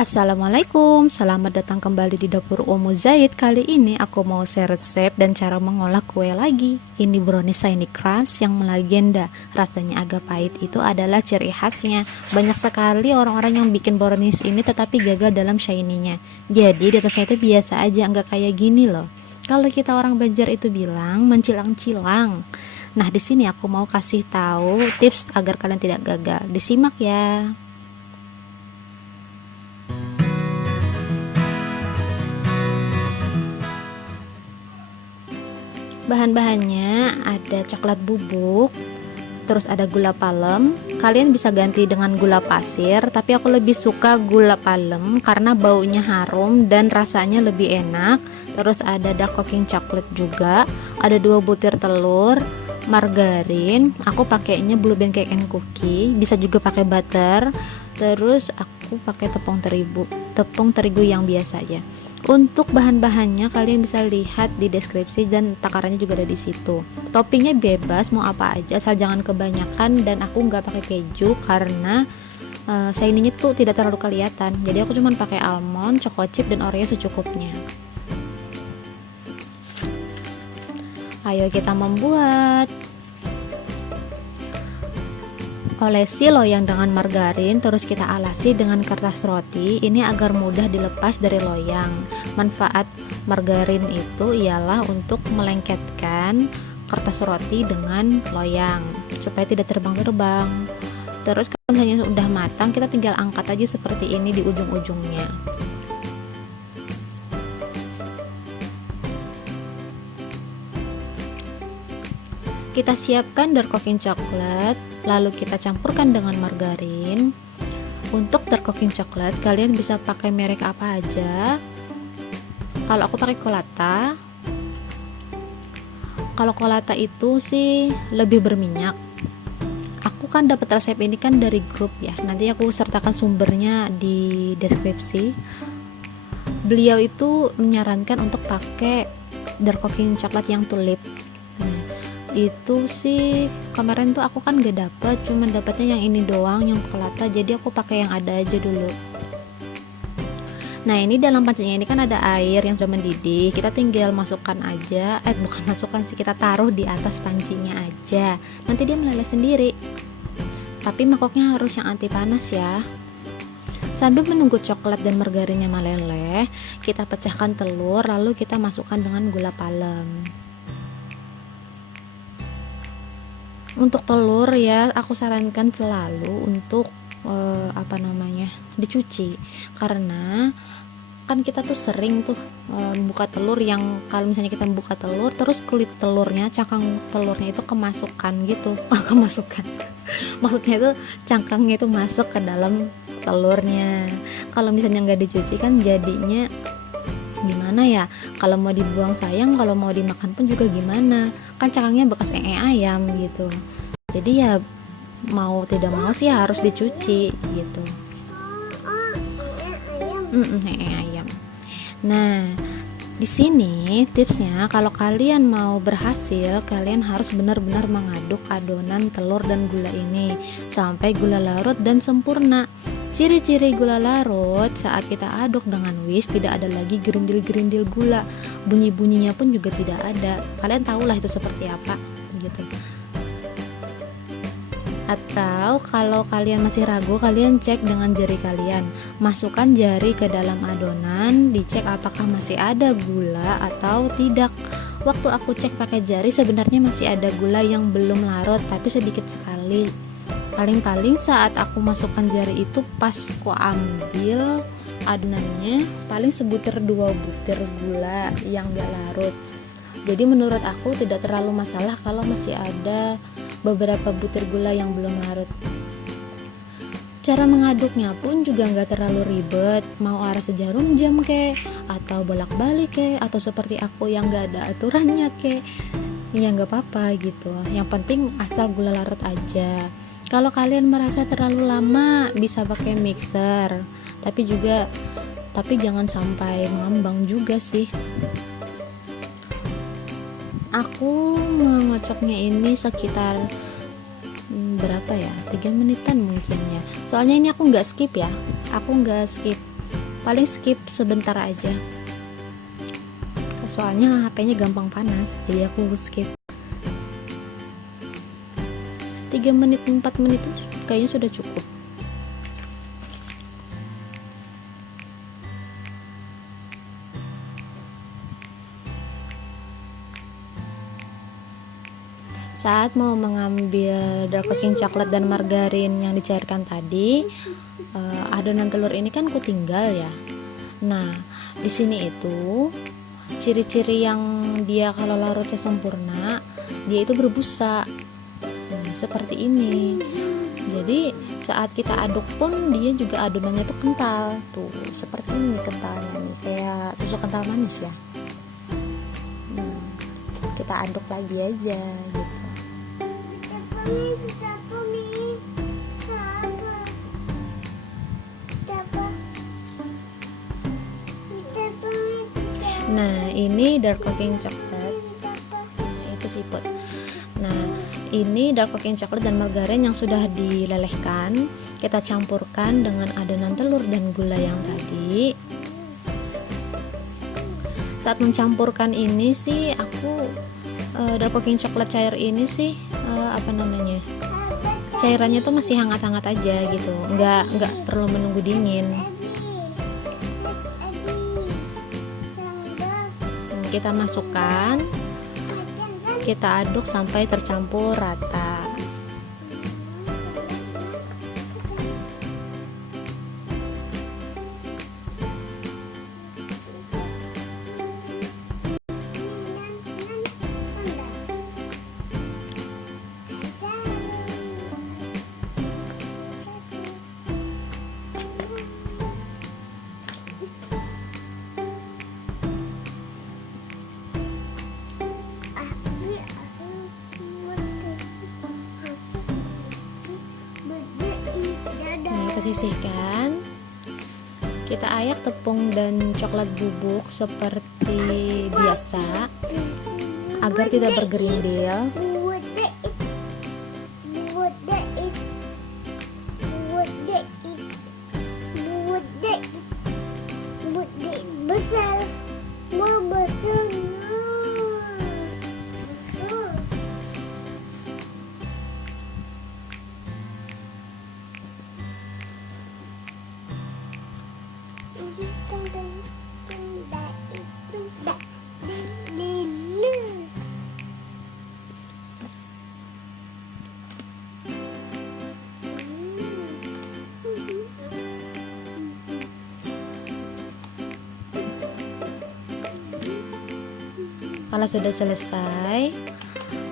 Assalamualaikum, selamat datang kembali di dapur Umu Zaid. Kali ini aku mau share resep dan cara mengolah kue lagi. Ini brownies shiny crunch yang melegenda. Rasanya agak pahit, itu adalah ciri khasnya. Banyak sekali orang-orang yang bikin brownies ini tetapi gagal dalam shiny-nya. Jadi di atasnya itu biasa aja, nggak kayak gini loh. Kalau kita orang Banjar itu bilang mencilang-cilang. Nah, di sini aku mau kasih tahu tips agar kalian tidak gagal. Disimak ya. Bahan-bahannya ada coklat bubuk, terus ada gula palem. Kalian bisa ganti dengan gula pasir, tapi aku lebih suka gula palem karena baunya harum dan rasanya lebih enak. Terus ada dark cooking chocolate juga, ada 2 butir telur, margarin. Aku pakainya Blue Band Cake and Cookie, bisa juga pakai butter. Terus aku pakai tepung terigu yang biasa aja. Untuk bahan-bahannya kalian bisa lihat di deskripsi dan takarannya juga ada di situ. Toppingnya bebas mau apa aja, asal jangan kebanyakan, dan aku nggak pakai keju karena shiny-nya tuh tidak terlalu kelihatan. Jadi aku cuma pakai almond, choco chip, dan oreo secukupnya. Ayo kita membuat. Olesi loyang dengan margarin, terus kita alasi dengan kertas roti ini agar mudah dilepas dari loyang. Manfaat margarin itu ialah untuk melengketkan kertas roti dengan loyang supaya tidak terbang-terbang. Terus kalau misalnya sudah matang, kita tinggal angkat aja seperti ini di ujung-ujungnya. Kita siapkan dark cooking coklat, lalu kita campurkan dengan margarin. Untuk dark cooking coklat kalian bisa pakai merek apa aja. Kalau aku pakai Colata. Kalau Colata itu sih lebih berminyak. Aku kan dapat resep ini kan dari grup ya. Nanti aku sertakan sumbernya di deskripsi. Beliau itu menyarankan untuk pakai dark cooking coklat yang tulip. Itu sih kemarin tuh aku kan gak dapet, cuma dapetnya yang ini doang, yang Colata, jadi aku pakai yang ada aja dulu. Nah, ini dalam pancinya ini kan ada air yang sudah mendidih, kita tinggal masukkan aja, bukan masukkan sih, kita taruh di atas pancinya aja, nanti dia meleleh sendiri. Tapi mangkoknya harus yang anti panas ya. Sambil menunggu coklat dan margarinnya meleleh, kita pecahkan telur, lalu kita masukkan dengan gula palem. Untuk telur ya, aku sarankan selalu untuk dicuci, karena kan kita tuh sering tuh buka telur yang kalau misalnya kita buka telur terus kulit telurnya, cangkang telurnya itu kemasukan gitu. Kemasukan maksudnya itu cangkangnya itu masuk ke dalam telurnya. Kalau misalnya nggak dicuci kan jadinya gimana ya, kalau mau dibuang sayang, kalau mau dimakan pun juga gimana, kan cangkangnya bekas ayam gitu. Jadi ya mau tidak mau sih harus dicuci gitu. Ayam. Nah, di sini tipsnya, kalau kalian mau berhasil, kalian harus benar-benar mengaduk adonan telur dan gula ini sampai gula larut dan sempurna. Ciri-ciri gula larut, saat kita aduk dengan whisk tidak ada lagi gerindil-gerindil gula, bunyi-bunyinya pun juga tidak ada. Kalian tahulah itu seperti apa gitu. Atau kalau kalian masih ragu, kalian cek dengan jari kalian, masukkan jari ke dalam adonan, dicek apakah masih ada gula atau tidak. Waktu aku cek pakai jari sebenarnya masih ada gula yang belum larut, tapi sedikit sekali. Paling-paling saat aku masukkan jari itu pas aku ambil adonannya, paling sebutir 2 butir gula yang gak larut. Jadi menurut aku tidak terlalu masalah kalau masih ada beberapa butir gula yang belum larut. Cara mengaduknya pun juga nggak terlalu ribet, mau arah sejarum jam kek, atau bolak-balik kek, atau seperti aku yang nggak ada aturannya kek, ya nggak apa-apa gitu. Yang penting asal gula larut aja. Kalau kalian merasa terlalu lama bisa pakai mixer, tapi jangan sampai mengambang juga sih. Aku mengocoknya ini sekitar berapa ya, 3 menitan mungkin ya, soalnya ini aku nggak skip ya, aku nggak skip paling skip sebentar aja, soalnya HP-nya gampang panas, jadi aku skip. 3 menit 4 menit itu kayaknya sudah cukup. Saat mau mengambil dark cooking coklat dan margarin yang dicairkan tadi, adonan telur ini kan ku tinggal ya. Nah, di sini itu ciri-ciri yang dia kalau larutnya sempurna, dia itu berbusa. Seperti ini. Jadi saat kita aduk pun dia juga adonannya tuh kental. Tuh, seperti ini kentalnya nih, kayak susu kental manis ya. Kita aduk lagi aja gitu. Nah, ini dark cooking coklat. Nah, itu siput. Nah, ini dark cooking coklat dan margarin yang sudah dilelehkan, kita campurkan dengan adonan telur dan gula yang tadi. Saat mencampurkan ini sih aku dark cooking coklat cair ini sih cairannya tuh masih hangat-hangat aja gitu, nggak perlu menunggu dingin. Kita masukkan, kita aduk sampai tercampur rata. Kita sisihkan, kita ayak tepung dan coklat bubuk seperti biasa agar tidak bergerindil. Kalau sudah selesai,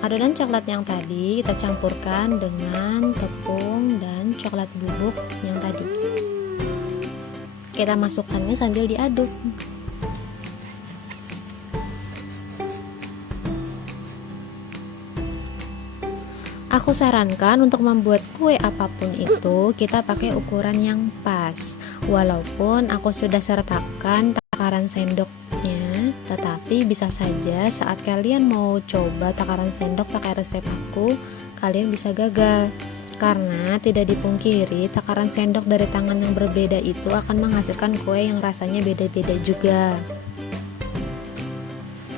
adonan coklat yang tadi kita campurkan dengan tepung dan coklat bubuk yang tadi. Kita masukkannya sambil diaduk. Aku sarankan untuk membuat kue apapun itu kita pakai ukuran yang pas. Walaupun aku sudah sertakan takaran sendoknya, tetapi bisa saja saat kalian mau coba takaran sendok pakai resep aku, kalian bisa gagal. Karena tidak dipungkiri takaran sendok dari tangan yang berbeda itu akan menghasilkan kue yang rasanya beda-beda juga.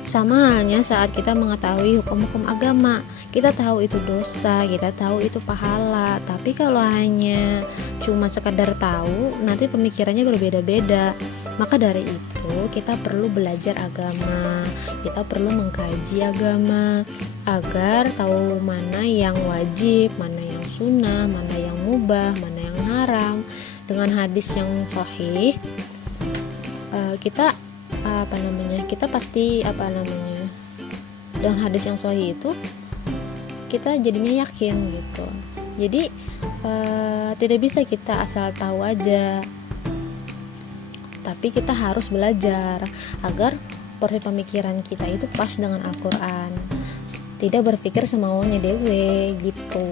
Sama halnya saat kita mengetahui hukum-hukum agama, kita tahu itu dosa, kita tahu itu pahala, tapi kalau hanya cuma sekedar tahu, nanti pemikirannya berbeda-beda. Maka dari itu kita perlu belajar agama, kita perlu mengkaji agama agar tahu mana yang wajib, mana yang sunnah, mana yang mubah, mana yang haram. Dengan hadis yang sahih, kita pasti dengan hadis yang sahih itu kita jadinya yakin gitu. Jadi tidak bisa kita asal tahu aja, tapi kita harus belajar agar porsi pemikiran kita itu pas dengan Al-Quran, tidak berpikir semaunya dewe gitu.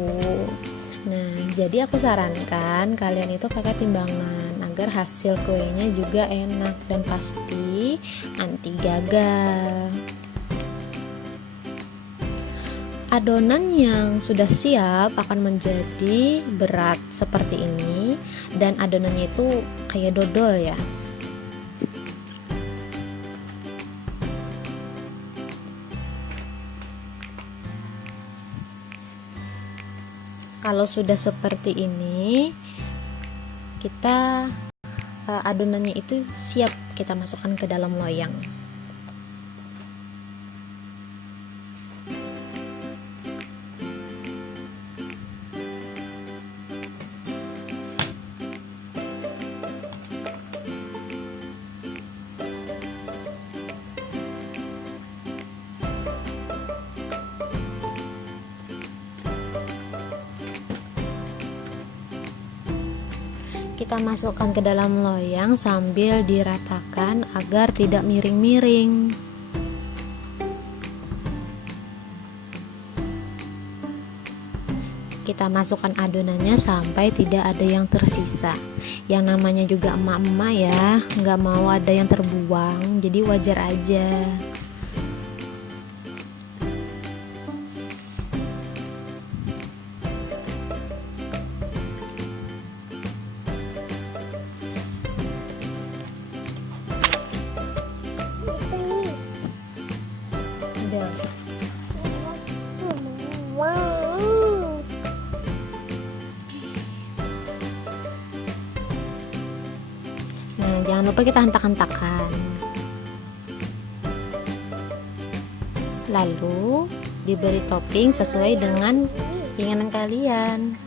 Nah, jadi aku sarankan kalian itu pakai timbangan agar hasil kuenya juga enak dan pasti anti gagal. Adonan yang sudah siap akan menjadi berat seperti ini, dan adonannya itu kayak dodol ya. Kalau sudah seperti ini, kita adonannya itu siap kita masukkan ke dalam loyang. Kita masukkan ke dalam loyang sambil diratakan agar tidak miring-miring. Kita masukkan adonannya sampai tidak ada yang tersisa. Yang namanya juga emak-emak ya, nggak mau ada yang terbuang, jadi wajar aja. Nah, jangan lupa kita hentak-hentakan. Lalu diberi topping sesuai dengan keinginan kalian.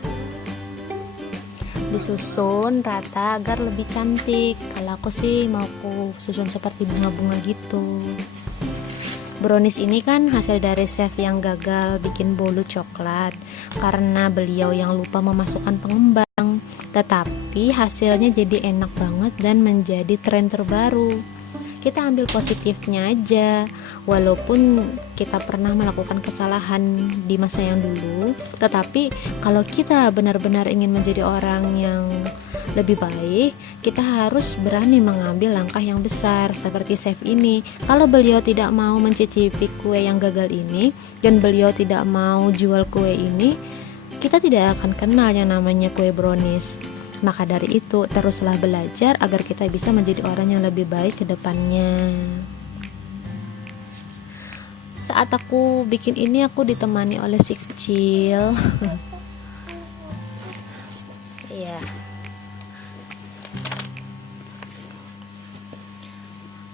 Disusun rata agar lebih cantik. Kalau aku sih mau aku susun seperti bunga-bunga gitu. Brownies ini kan hasil dari chef yang gagal bikin bolu coklat karena beliau yang lupa memasukkan pengembang. Tetapi hasilnya jadi enak banget dan menjadi tren terbaru. Kita ambil positifnya aja, walaupun kita pernah melakukan kesalahan di masa yang dulu, tetapi kalau kita benar-benar ingin menjadi orang yang lebih baik, kita harus berani mengambil langkah yang besar seperti chef ini. Kalau beliau tidak mau mencicipi kue yang gagal ini dan beliau tidak mau jual kue ini, kita tidak akan kenal yang namanya kue brownies. Maka dari itu, teruslah belajar agar kita bisa menjadi orang yang lebih baik ke depannya. Saat aku bikin ini, aku ditemani oleh si kecil. Iya.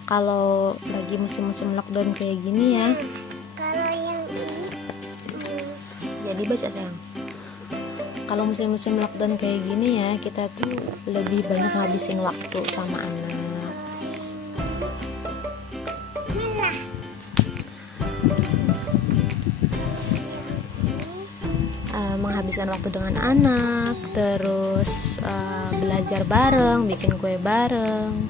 Kalau lagi musim-musim lockdown kayak gini ya. Kalau yang ini Jadi baca sayang. Kalau musim-musim lockdown kayak gini ya, kita tuh lebih banyak ngabisin waktu sama anak. merah. Menghabiskan waktu dengan anak, terus belajar bareng, bikin kue bareng.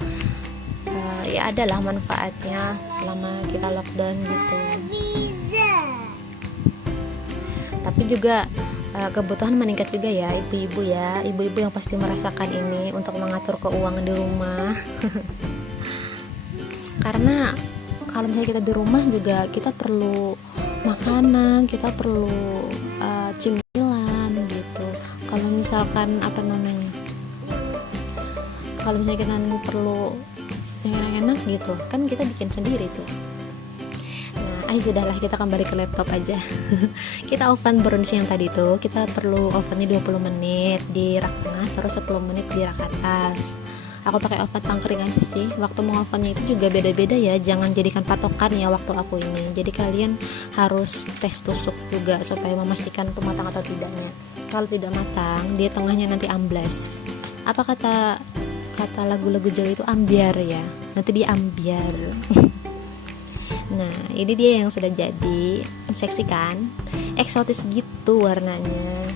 Ya adalah manfaatnya selama kita lockdown gitu. Bisa. Tapi juga kebutuhan meningkat juga ya ibu-ibu ya, ibu-ibu yang pasti merasakan ini untuk mengatur keuangan di rumah. Karena kalau misalnya kita di rumah juga kita perlu makanan, kita perlu cemilan gitu. Kalau misalkan kalau misalnya kita perlu yang enak-enak gitu kan, kita bikin sendiri tuh. Sudahlah, kita kembali ke laptop aja. Kita oven brownies yang tadi tuh, kita perlu ovennya 20 menit di rak tengah, terus 10 menit di rak atas. Aku pakai oven tangkring aja sih. Waktu mengovennya itu juga beda-beda ya, jangan jadikan patokan ya waktu aku ini. Jadi kalian harus tes tusuk juga supaya memastikan itu matang atau tidaknya. Kalau tidak matang, dia tengahnya nanti amblas. Apa kata lagu-lagu Jawa itu ambiar ya, nanti dia ambiar. Nah, ini dia yang sudah jadi. Seksi kan? Eksotis gitu warnanya.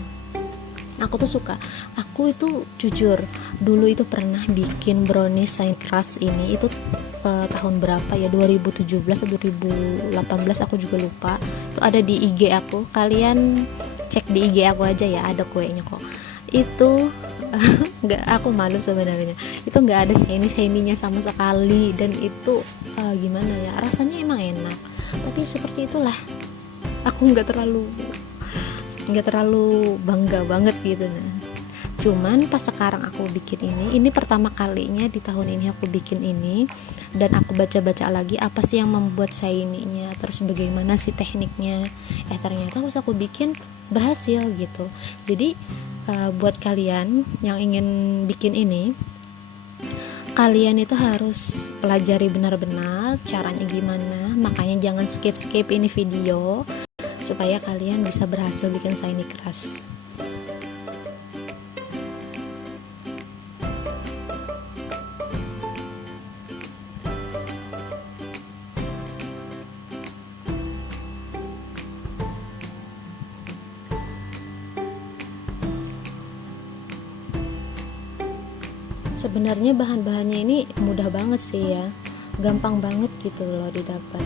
Aku tuh suka. Aku itu jujur dulu itu pernah bikin brownies sign crush ini itu tahun berapa ya, 2017 atau 2018 aku juga lupa. Itu ada di IG aku. Kalian cek di IG aku aja ya, ada kuenya kok. Itu nggak, aku malu sebenarnya, itu nggak ada shiny-shinynya sama sekali, dan itu gimana ya, rasanya emang enak, tapi seperti itulah, aku nggak terlalu bangga banget gitu. Nah, Cuman pas sekarang aku bikin ini pertama kalinya di tahun ini aku bikin ini, dan aku baca-baca lagi apa sih yang membuat shiny-nya, terus bagaimana sih tekniknya. Ternyata pas aku bikin berhasil gitu. Jadi buat kalian yang ingin bikin ini, kalian itu harus pelajari benar-benar caranya gimana. Makanya jangan skip ini video supaya kalian bisa berhasil bikin shiny crush. Sebenarnya bahan-bahannya ini mudah banget sih ya, gampang banget gitu loh didapat.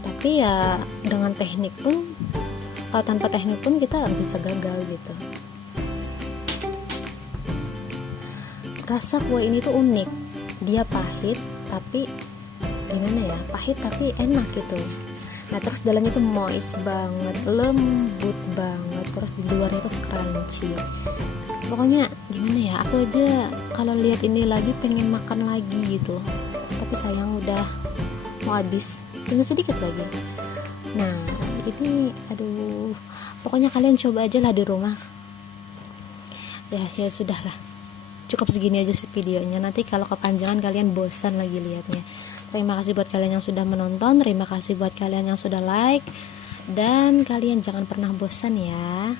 Tapi ya dengan teknik pun, kalau tanpa teknik pun kita bisa gagal gitu. Rasa kue ini tuh unik, dia pahit tapi gimana ya, pahit tapi enak gitu. Nah terus dalamnya tuh moist banget, lembut banget, terus di luarnya tuh crunchy. Pokoknya gimana ya, aku aja kalau lihat ini lagi pengen makan lagi gitu, tapi sayang udah mau habis, tinggal sedikit lagi. Nah ini aduh, pokoknya kalian coba aja lah di rumah. Ya sudahlah, cukup segini aja sih videonya, nanti kalau kepanjangan kalian bosan lagi liatnya. Terima kasih buat kalian yang sudah menonton, terima kasih buat kalian yang sudah like, dan kalian jangan pernah bosan ya.